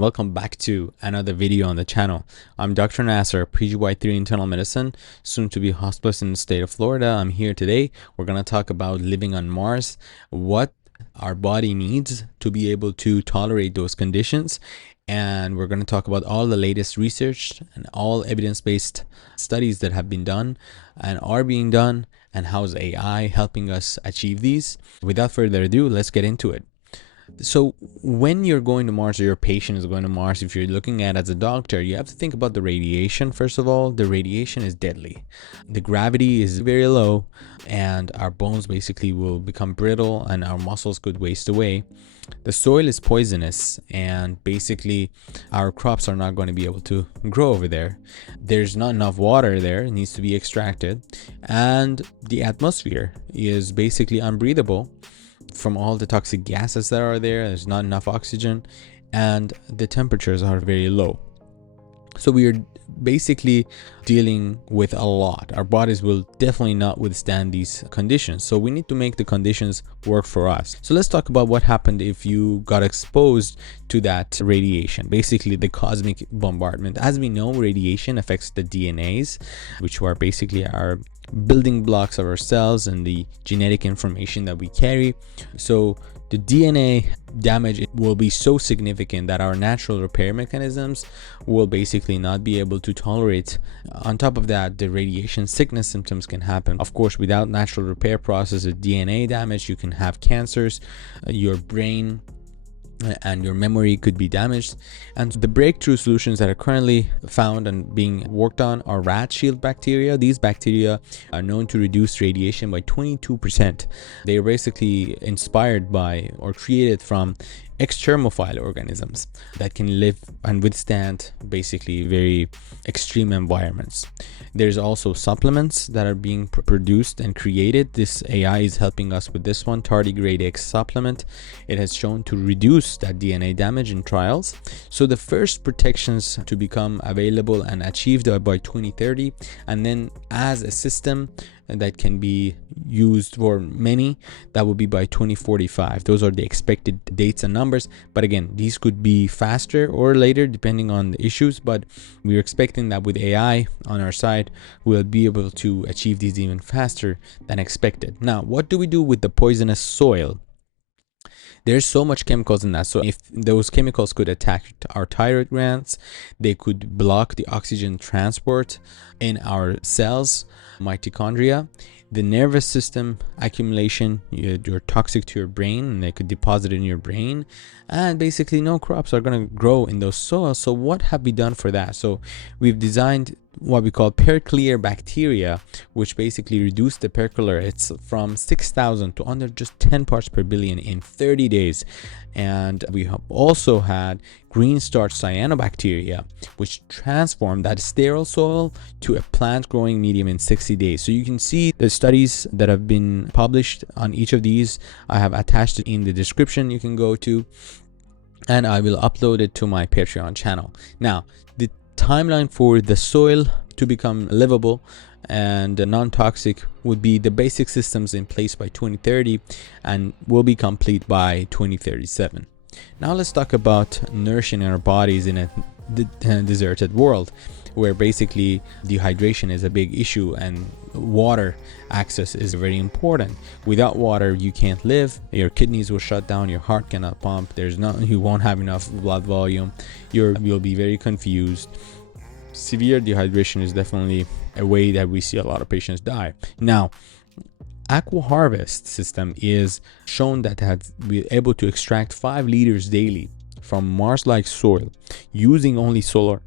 and welcome back to another video on the channel. I'm Dr. Nasr, PGY3 internal medicine, soon to be hospitalist in the state of Florida. I'm here today. We're going to talk about living on Mars, what our body needs to be able to tolerate those conditions. And we're going to talk about all the latest research and all evidence-based studies that have been done and are being done, and how's AI helping us achieve these. Without further ado, let's get into it. So when you're going to Mars, or your patient is going to Mars, if you're looking at it as a doctor, you have to think about the radiation. First of all, the radiation is deadly. The gravity is very low and our bones basically will become brittle and our muscles could waste away. The soil is poisonous and basically our crops are not going to be able to grow over there. There's not enough water there, it needs to be extracted, and the atmosphere is basically unbreathable from all the toxic gases that are there. There's not enough oxygen and the temperatures are very low. So we are basically dealing with a lot. Our bodies will definitely not withstand these conditions. So we need to make the conditions work for us. So let's talk about what happened if you got exposed to that radiation, basically the cosmic bombardment. As we know, radiation affects the DNAs, which are basically our building blocks of our cells and the genetic information that we carry. So the DNA damage will be so significant that our natural repair mechanisms will basically not be able to tolerate. On top of that, the radiation sickness symptoms can happen. Of course, without natural repair process of DNA damage, you can have cancers, your brain and your memory could be damaged. And the breakthrough solutions that are currently found and being worked on are rat shield bacteria. These bacteria are known to reduce radiation by 22%. They are basically inspired by or created from extremophile organisms that can live and withstand basically very extreme environments. There's also supplements that are being produced and created. This AI is helping us with this one, tardigrade X supplement. It has shown to reduce that DNA damage in trials. So the first protections to become available and achieved by 2030, and then as a system that can be used for many, that will be by 2045. Those are the expected dates and numbers, but again, these could be faster or later depending on the issues, but we're expecting that with AI on our side we'll be able to achieve these even faster than expected. Now, what do we do with the poisonous soil? There's so much chemicals in that. So if those chemicals could attack our thyroid glands, they could block the oxygen transport in our cells, mitochondria, the nervous system accumulation. You're toxic to your brain and they could deposit in your brain, and basically no crops are going to grow in those soils. So what have we done for that? So we've designed what we call perclear bacteria, which basically reduce the percolates from 6,000 to under just 10 parts per billion in 30 days. And we have also had green starch cyanobacteria, which transform that sterile soil to a plant growing medium in 60 days. So you can see the studies that have been published on each of these. I have attached it in the description. You can go to, and I will upload it to my Patreon channel. Now, the timeline for the soil to become livable and non-toxic would be the basic systems in place by 2030 and will be complete by 2037. Now let's talk about nourishing our bodies in a deserted world where basically dehydration is a big issue and water access is very important. Without water you can't live, your kidneys will shut down, your heart cannot pump, you won't have enough blood volume, you'll be very confused. Severe dehydration is definitely a way that we see a lot of patients die. Now, aqua harvest system is shown that has been able to extract 5 liters daily from Mars-like soil using only solar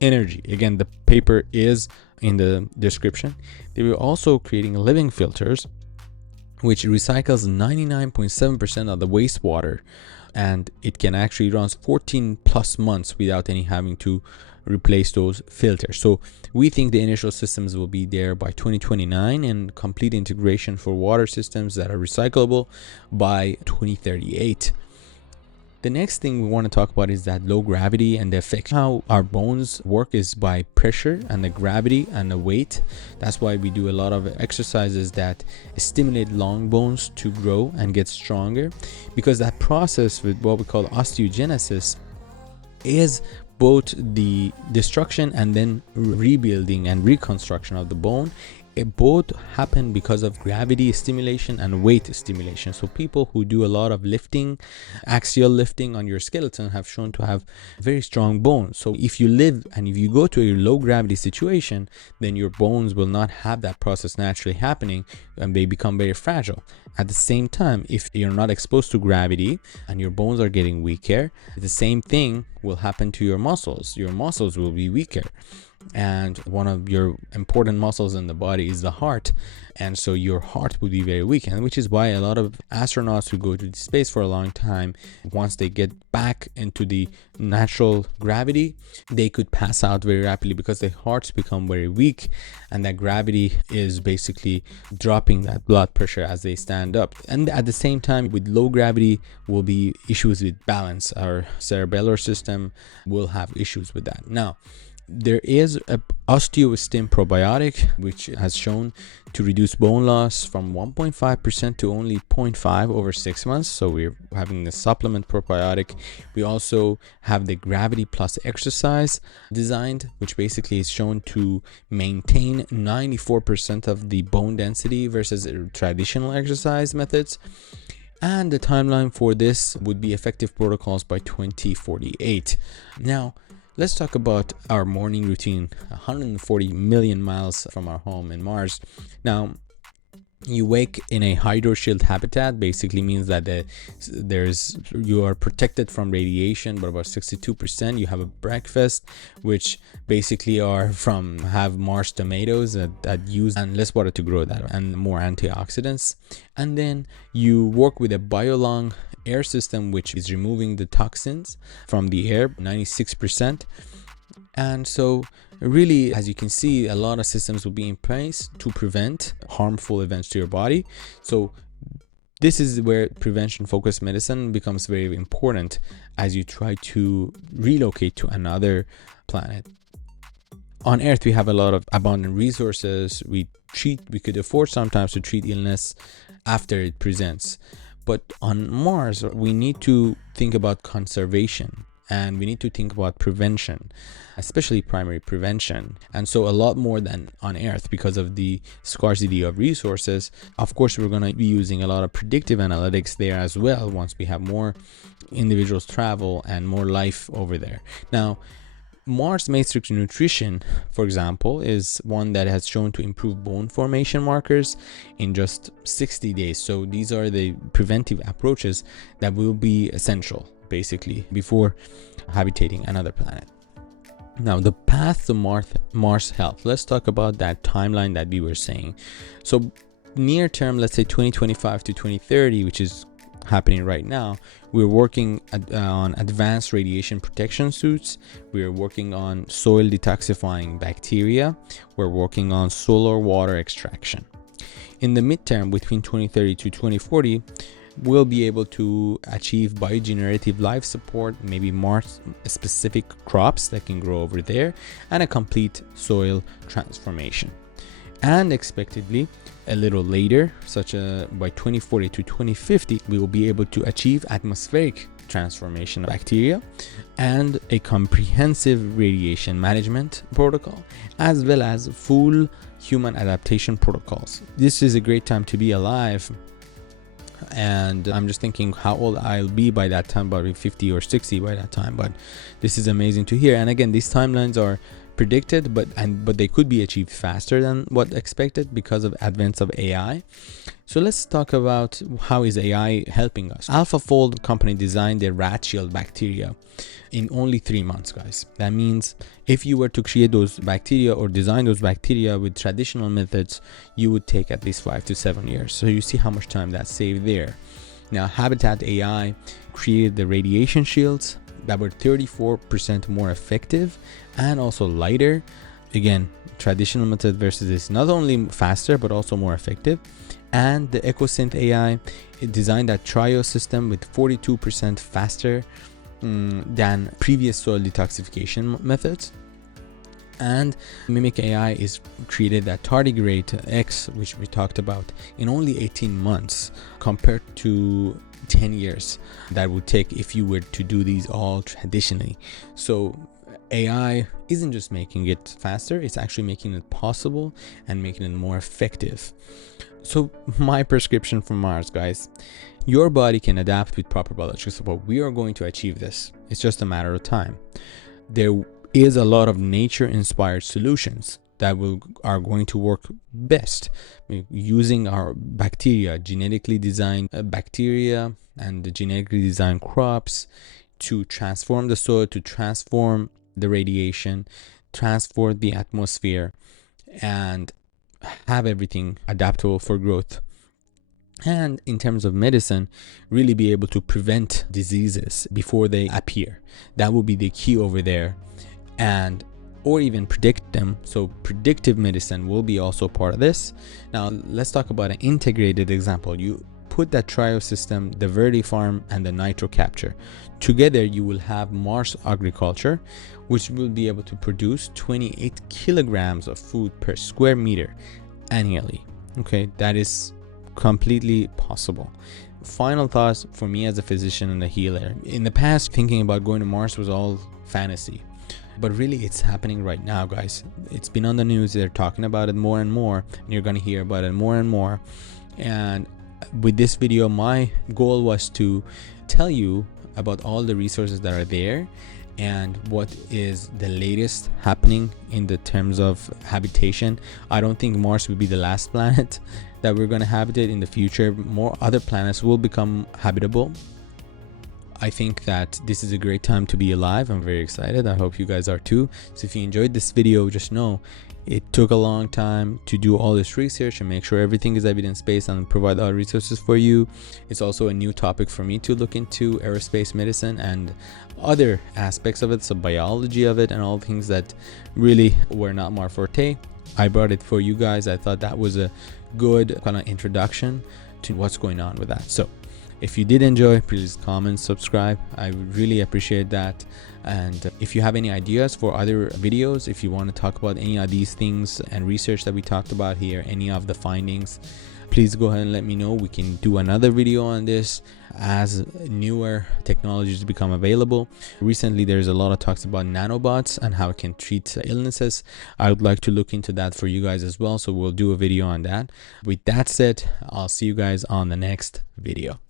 energy. Again, the paper is in the description. They were also creating living filters which recycles 99.7% of the wastewater, and it can actually run 14 plus months without any having to replace those filters. So we think the initial systems will be there by 2029 and complete integration for water systems that are recyclable by 2038. The next thing we want to talk about is that low gravity and the effect. How our bones work is by pressure and the gravity and the weight. That's why we do a lot of exercises that stimulate long bones to grow and get stronger, because that process with what we call osteogenesis is both the destruction and then rebuilding and reconstruction of the bone. It both happen because of gravity stimulation and weight stimulation. So people who do a lot of lifting, axial lifting on your skeleton, have shown to have very strong bones. So if you live and if you go to a low gravity situation, then your bones will not have that process naturally happening and they become very fragile. At the same time, if you're not exposed to gravity and your bones are getting weaker, the same thing will happen to your muscles. Your muscles will be weaker. And one of your important muscles in the body is the heart, and so your heart would be very weak, and which is why a lot of astronauts who go to space for a long time, once they get back into the natural gravity, they could pass out very rapidly because their hearts become very weak, and that gravity is basically dropping that blood pressure as they stand up. And at the same time, with low gravity will be issues with balance. Our cerebellar system will have issues with that. Now, there is a osteostim probiotic which has shown to reduce bone loss from 1.5% to only 0.5 over 6 months. So we're having the supplement probiotic. We also have the gravity plus exercise designed, which basically is shown to maintain 94% of the bone density versus traditional exercise methods. And the timeline for this would be effective protocols by 2048. Now, let's talk about our morning routine. 140 million miles from our home in Mars. Now, you wake in a hydro-shield habitat. Basically means that you are protected from radiation, but about 62%. You have a breakfast, which basically have Mars tomatoes that use and less water to grow that, and more antioxidants. And then you work with a BioLong air system, which is removing the toxins from the air, 96%. And so really, as you can see, a lot of systems will be in place to prevent harmful events to your body. So this is where prevention focused medicine becomes very important as you try to relocate to another planet. On Earth, we have a lot of abundant resources. We could afford sometimes to treat illness after it presents. But on Mars, we need to think about conservation, and we need to think about prevention, especially primary prevention. And so a lot more than on Earth because of the scarcity of resources. Of course, we're going to be using a lot of predictive analytics there as well once we have more individuals travel and more life over there. Now, Mars matrix nutrition, for example, is one that has shown to improve bone formation markers in just 60 days. So these are the preventive approaches that will be essential basically before habitating another planet. Now, the path to Mars health. Let's talk about that timeline that we were saying. So near term, let's say 2025 to 2030, which is happening right now, we're working on advanced radiation protection suits. We're working on soil detoxifying bacteria. We're working on solar water extraction. In the midterm, between 2030 to 2040, we'll be able to achieve biogenerative life support, maybe Mars specific crops that can grow over there, and a complete soil transformation. And expectedly, a little later, by 2040 to 2050, we will be able to achieve atmospheric transformation of bacteria and a comprehensive radiation management protocol, as well as full human adaptation protocols. This is a great time to be alive. And I'm just thinking how old I'll be by that time, probably 50 or 60 by that time. But this is amazing to hear. And again, these timelines are predicted, but they could be achieved faster than what expected because of advance of AI. So let's talk about how is AI helping us. AlphaFold company designed their rat shield bacteria in only 3 months, guys. That means if you were to create those bacteria or design those bacteria with traditional methods, you would take at least 5 to 7 years. So you see how much time that saved there. Now, Habitat AI created the radiation shields that were 34% more effective and also lighter. Again, traditional method versus this, not only faster but also more effective. And the EcoSynth AI, it designed that trio system with 42% faster than previous soil detoxification methods. And Mimic AI is created that tardigrade X, which we talked about, in only 18 months compared to 10 years that would take if you were to do these all traditionally. So AI isn't just making it faster, it's actually making it possible and making it more effective. So my prescription for Mars, guys, your body can adapt with proper biological support. We are going to achieve this. It's just a matter of time. There is a lot of nature inspired solutions that are going to work best using our bacteria, genetically designed bacteria and the genetically designed crops to transform the soil, to transform the radiation, transform the atmosphere, and have everything adaptable for growth. And in terms of medicine, really be able to prevent diseases before they appear. That will be the key over there. And or even predict them. So predictive medicine will be also part of this. Now let's talk about an integrated example. You put that trio system, the Verde farm and the nitro capture together, you will have Mars agriculture, which will be able to produce 28 kilograms of food per square meter annually. Okay, that is completely possible. Final thoughts for me as a physician and a healer. In the past, thinking about going to Mars was all fantasy, but really it's happening right now, guys. It's been on the news, they're talking about it more and more, and you're going to hear about it more and more. And with this video, my goal was to tell you about all the resources that are there and what is the latest happening in the terms of habitation. I don't think Mars will be the last planet that we're going to habitate in the future. More other planets will become habitable. I think that this is a great time to be alive. I'm very excited. I hope you guys are too. So if you enjoyed this video, just know it took a long time to do all this research and make sure everything is evidence-based and provide all resources for you. It's also a new topic for me to look into, aerospace medicine and other aspects of it, so biology of it and all things that really were not my forte. I brought it for you guys. I thought that was a good kind of introduction to what's going on with that. So if you did enjoy, please comment, subscribe. I would really appreciate that. And if you have any ideas for other videos, if you want to talk about any of these things and research that we talked about here, any of the findings, please go ahead and let me know. We can do another video on this as newer technologies become available. Recently, there's a lot of talks about nanobots and how it can treat illnesses. I would like to look into that for you guys as well. So we'll do a video on that. With that said, I'll see you guys on the next video.